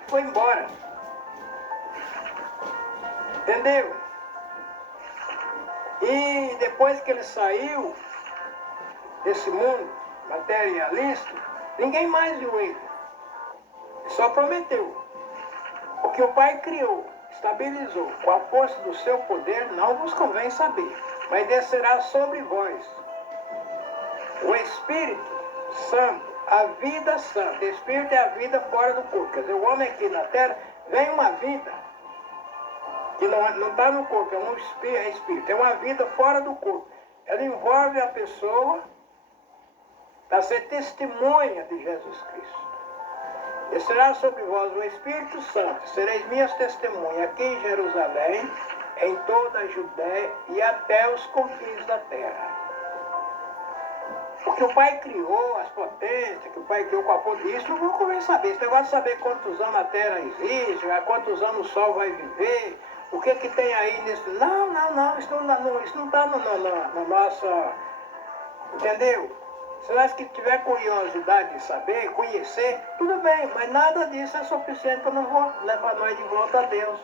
e foi embora. Entendeu? E depois que ele saiu desse mundo materialista, ninguém mais viu ele. Ele só prometeu. O que o Pai criou, estabilizou. Com a força do seu poder, não vos convém saber, mas descerá sobre vós o Espírito Santo, a vida santa. Espírito é a vida fora do corpo. Quer dizer, o homem aqui na terra vem uma vida que não está no corpo, é um espírito, é uma vida fora do corpo. Ela envolve a pessoa para ser testemunha de Jesus Cristo. Descerá sobre vós o Espírito Santo, sereis minhas testemunhas aqui em Jerusalém, em toda a Judéia e até os confins da terra. Porque o Pai criou as potências, que o Pai criou com a força, isso não vou convém saber. Esse negócio de saber quantos anos a terra existe, há quantos anos o sol vai viver, o que que tem aí nisso. Não, isso não está na nossa... Entendeu? Se nós que tiver curiosidade de saber, conhecer, tudo bem, mas nada disso é suficiente para levar nós de volta a Deus.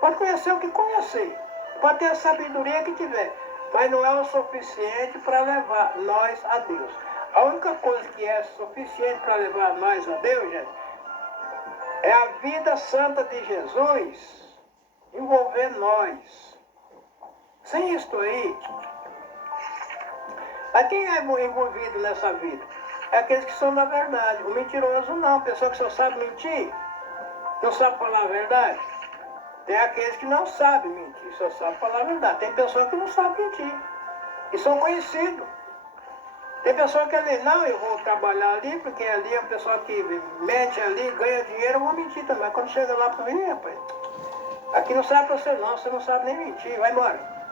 Pode conhecer o que conhecer, pode ter a sabedoria que tiver, mas não é o suficiente para levar nós a Deus. A única coisa que é suficiente para levar nós a Deus, gente, é a vida santa de Jesus envolver nós. Sem isto aí, a quem é envolvido nessa vida? É aqueles que são da verdade. O mentiroso não, a pessoa que só sabe mentir, não sabe falar a verdade. Tem aqueles que não sabem mentir, só sabem falar a verdade. Tem pessoas que não sabem mentir e são conhecidos. Tem pessoa que ali, não, eu vou trabalhar ali, porque ali é uma pessoa que mente ali, ganha dinheiro, eu vou mentir também. Quando chega lá para mim, rapaz, aqui não sabe você não, você não sabe nem mentir, vai embora.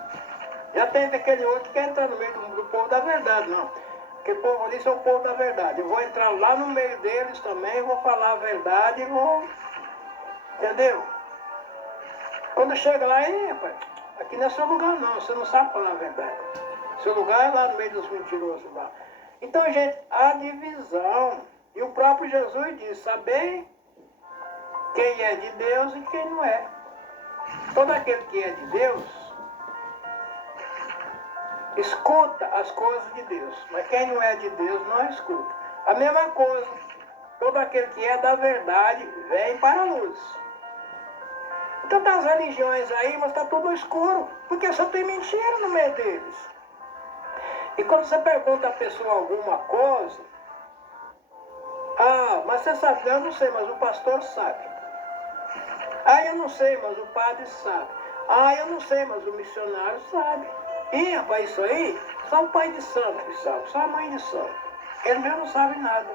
Já tem aquele outro que quer entrar no meio do povo da verdade, não. Porque o povo ali são o povo da verdade. Eu vou entrar lá no meio deles também, vou falar a verdade e vou... Entendeu? Quando chega lá, rapaz, aqui não é seu lugar não, você não sabe falar a verdade. Seu lugar é lá no meio dos mentirosos lá. Então, gente, há divisão. E o próprio Jesus diz, saber quem é de Deus e quem não é. Todo aquele que é de Deus escuta as coisas de Deus, mas quem não é de Deus não escuta. A mesma coisa, todo aquele que é da verdade vem para a luz. Então tá as religiões aí, mas está tudo escuro, porque só tem mentira no meio deles. E quando você pergunta a pessoa alguma coisa, mas você sabe, eu não sei, mas o pastor sabe. Eu não sei, mas o padre sabe. Eu não sei, mas o missionário sabe. E, rapaz, isso aí, só o pai de santo que sabe, só a mãe de santo. Ele mesmo não sabe nada.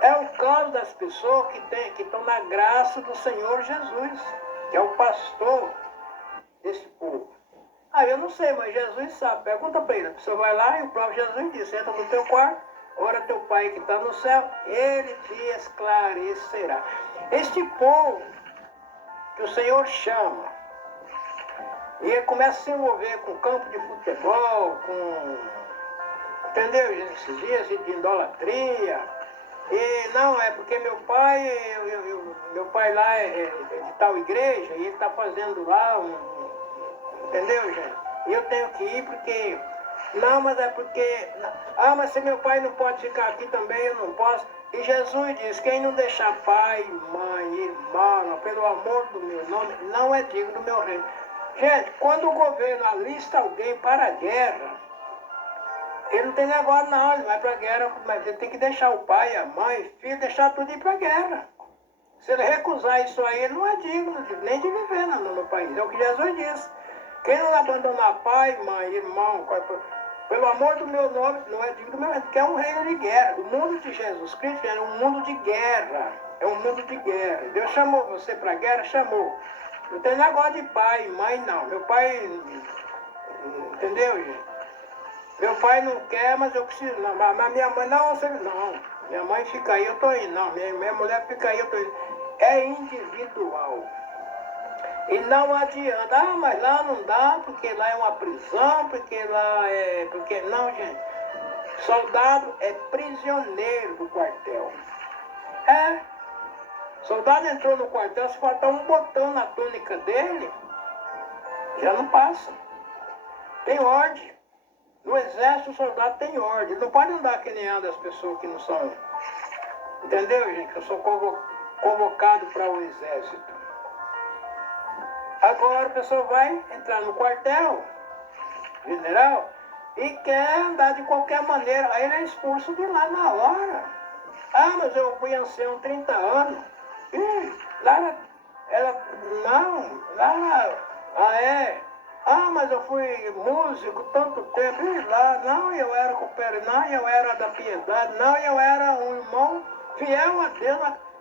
É o caso das pessoas que estão na graça do Senhor Jesus, que é o pastor desse povo. Eu não sei, mas Jesus sabe. Pergunta para ele. A pessoa vai lá e o próprio Jesus diz, entra no teu quarto, ora teu pai que está no céu, ele te esclarecerá. Este povo que o Senhor chama, e ele começa a se envolver com campo de futebol, com... Entendeu, gente? Esses dias de idolatria. E não, é porque meu pai, meu pai lá é de tal igreja, e ele está fazendo lá entendeu, gente? E eu tenho que ir porque... Não, mas é porque... mas se meu pai não pode ficar aqui também, eu não posso. E Jesus diz, quem não deixar pai, mãe, irmão, pelo amor do meu nome, não é digno do meu reino. Gente, quando o governo alista alguém para a guerra, ele não tem negócio não, ele vai para a guerra, mas ele tem que deixar o pai, a mãe, o filho, deixar tudo ir para a guerra. Se ele recusar isso aí, ele não é digno nem de viver no país. É o que Jesus disse. Quem não abandonar pai, mãe, irmão, pelo amor do meu nome, não é digno do meu reino, porque é um reino de guerra. O mundo de Jesus Cristo é um mundo de guerra. É um mundo de guerra. Deus chamou você para a guerra? Chamou. Não tem negócio de pai, mãe, não. Meu pai, entendeu, gente? Meu pai não quer, mas eu preciso. Não, mas minha mãe, não, você não. Minha mãe fica aí, eu tô indo. Não, minha mulher fica aí, eu tô indo. É individual. E não adianta, mas lá não dá, porque lá é uma prisão, porque lá é... Porque não, gente. Soldado é prisioneiro do quartel. Soldado entrou no quartel, se faltar um botão na túnica dele, já não passa. Tem ordem. No exército o soldado tem ordem. Ele não pode andar que nem anda as pessoas que não são... Entendeu, gente? Eu sou convocado para o exército. Agora a pessoa vai entrar no quartel general e quer andar de qualquer maneira, aí ele é expulso de lá na hora. Ah, mas eu fui ancião 30 anos. Ih, lá ela, não, lá, é. Ah, mas eu fui músico tanto tempo. Ih, lá, não, eu era cooperante, não, eu era da piedade, não, eu era um irmão fiel a Deus.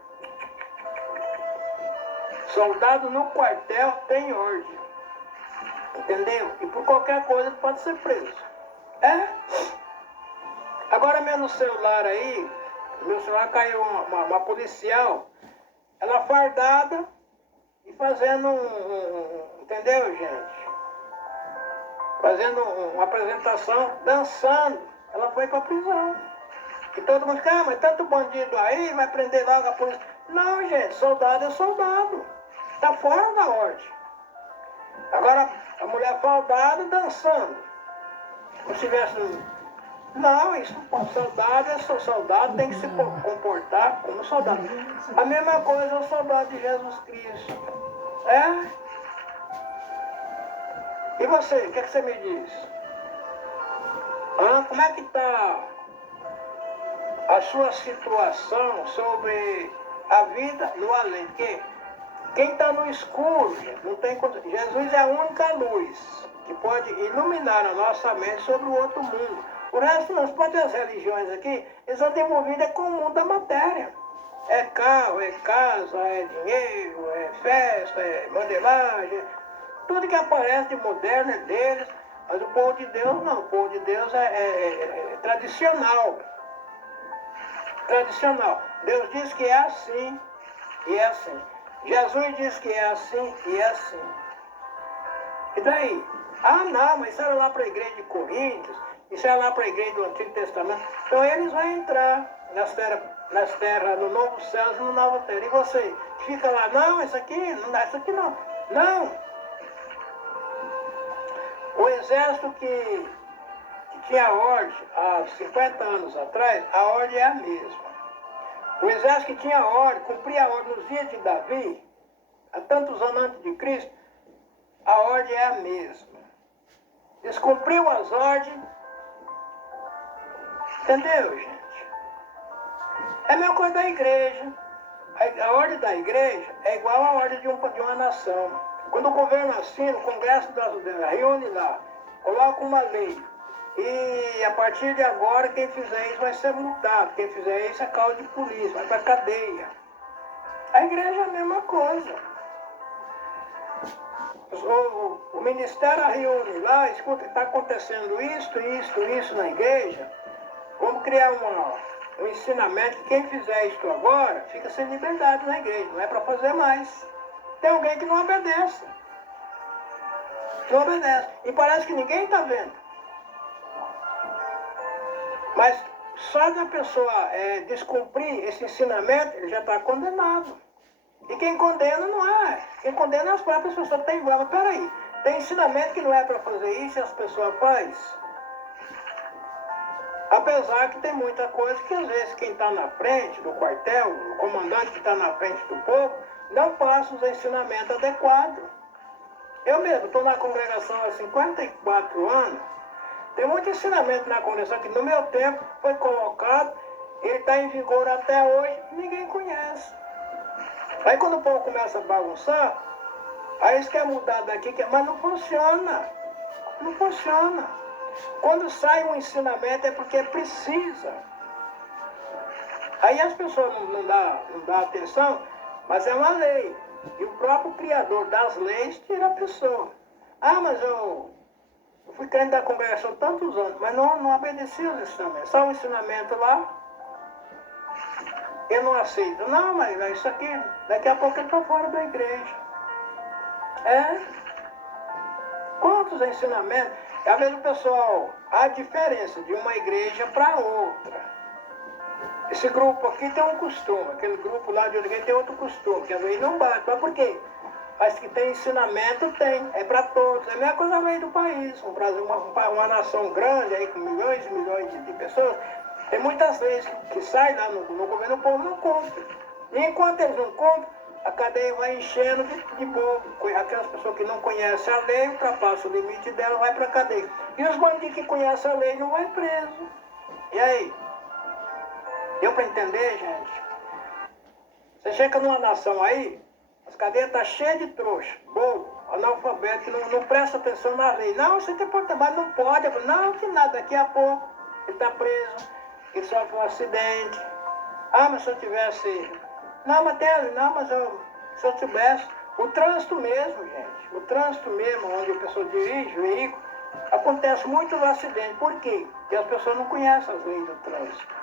Soldado no quartel tem ordem, entendeu? E por qualquer coisa pode ser preso. É? Agora mesmo no celular aí, meu celular caiu uma policial, ela fardada e fazendo entendeu, gente? Fazendo uma apresentação, dançando. Ela foi pra prisão. E todo mundo fica, mas tanto bandido aí, vai prender logo a polícia. Não, gente, soldado é soldado. Tá fora da ordem. Agora, a mulher fardada dançando. Como se tivesse... Não, isso soldado é soldado, tem que se comportar como soldado. A mesma coisa é o soldado de Jesus Cristo. É? E você, o que, é que você me diz? Ah, como é que está a sua situação sobre a vida no além? Porque quem está no escuro, não tem condição. Jesus é a única luz que pode iluminar a nossa mente sobre o outro mundo. O resto, nós podemos ter as religiões aqui, eles estão envolvidas com o mundo da matéria. É carro, é casa, é dinheiro, é festa, é modelagem. Tudo que aparece de moderno é deles. Mas o povo de Deus não. O povo de Deus é tradicional. Tradicional. Deus diz que é assim e é assim. Jesus diz que é assim e é assim. E daí? Ah, não, mas isso era lá para a igreja de Coríntios, isso era lá para a igreja do Antigo Testamento. Então eles vão entrar nas terras, no novo céu e no novo terra. E você fica lá, não, isso aqui não dá, isso aqui não. Não! O exército que tinha ordem há 50 anos atrás, a ordem é a mesma. O exército que tinha ordem, cumpria a ordem nos dias de Davi, há tantos anos antes de Cristo, a ordem é a mesma. Descumpriu as ordens, entendeu, gente? É a mesma coisa da igreja. A ordem da igreja é igual à ordem de uma nação. Quando o governo assina, o Congresso reúne lá, coloca uma lei. E a partir de agora, quem fizer isso vai ser multado. Quem fizer isso é causa de polícia, vai para cadeia. A igreja é a mesma coisa. O ministério reúne lá, escuta, está acontecendo isso na igreja. Vamos criar um ensinamento que quem fizer isso agora fica sem liberdade na igreja, não é para fazer mais. Tem alguém que não obedece. Não obedece. E parece que ninguém está vendo. Mas só da pessoa descumprir esse ensinamento, ele já está condenado. E quem condena não é. Quem condena é as próprias pessoas. Tem igual, mas peraí, tem ensinamento que não é para fazer isso e as pessoas fazem. Apesar que tem muita coisa que às vezes quem está na frente do quartel, o comandante que está na frente do povo, não passa os ensinamentos adequados. Eu mesmo estou na congregação há 54 anos, tem muito ensinamento na congregação que no meu tempo foi colocado, ele está em vigor até hoje, ninguém conhece. Aí quando o povo começa a bagunçar, aí eles querem mudar daqui, mas não funciona. Não funciona. Quando sai um ensinamento é porque precisa. Aí as pessoas não dão atenção, mas é uma lei. E o próprio criador das leis tira a pessoa. Ah, mas eu fui crente da congregação tantos anos, mas não obedeci aos ensinamentos. Só o ensinamento lá, eu não aceito. Não, mas isso aqui, daqui a pouco eu estou fora da igreja. É? Quantos ensinamentos? Às vezes o pessoal, há diferença de uma igreja para outra. Esse grupo aqui tem um costume, aquele grupo lá de outra igreja tem outro costume, que às vezes não bate. Mas por quê? Mas que tem ensinamento, tem. É para todos. É a mesma coisa meio do país. O Brasil é uma nação grande, aí, com milhões e milhões de pessoas. Tem muitas leis que saem lá no governo, o povo não cumpre. E enquanto eles não cumprem, a cadeia vai enchendo de povo. Aquelas pessoas que não conhecem a lei, ultrapassa o limite dela, vai para a cadeia. E os bandidos que conhecem a lei não vai preso. E aí? Deu para entender, gente? Você chega numa nação aí, as cadeias estão cheias de trouxa, bobo, analfabeto, que não presta atenção na lei. Não, você tem porta, mas não pode. Não, que nada, daqui a pouco ele está preso, ele sofre um acidente. Ah, mas se eu tivesse... Não, mas se eu tivesse... O trânsito mesmo, gente, o trânsito mesmo, onde a pessoa dirige o veículo, acontece muito no acidente. Por quê? Porque as pessoas não conhecem as leis do trânsito.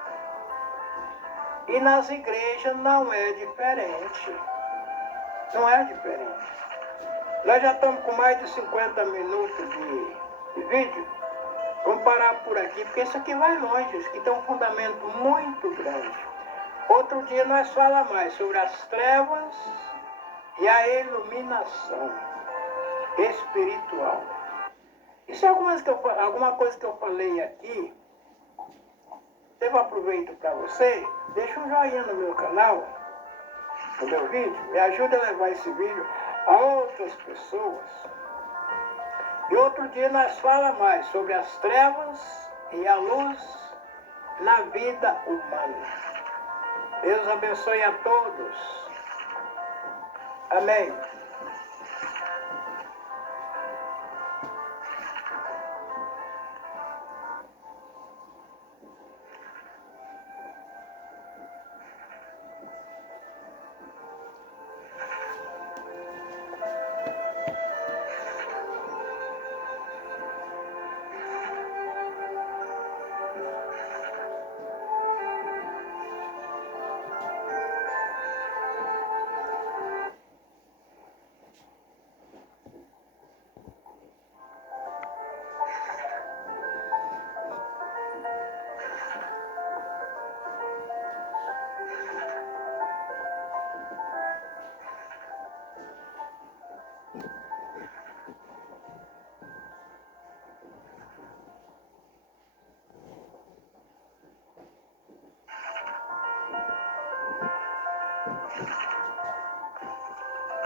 E nas igrejas não é diferente. Não é diferente. Nós já estamos com mais de 50 minutos de vídeo. Vamos parar por aqui, porque isso aqui vai longe. Isso aqui tem um fundamento muito grande. Outro dia nós falamos mais sobre as trevas e a iluminação espiritual. Isso é alguma coisa que eu falei aqui. Teve um aproveito para você. Deixa um joinha no meu canal, no meu vídeo. Me ajuda a levar esse vídeo a outras pessoas. E outro dia nós falamos mais sobre as trevas e a luz na vida humana. Deus abençoe a todos. Amém.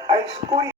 A escuridão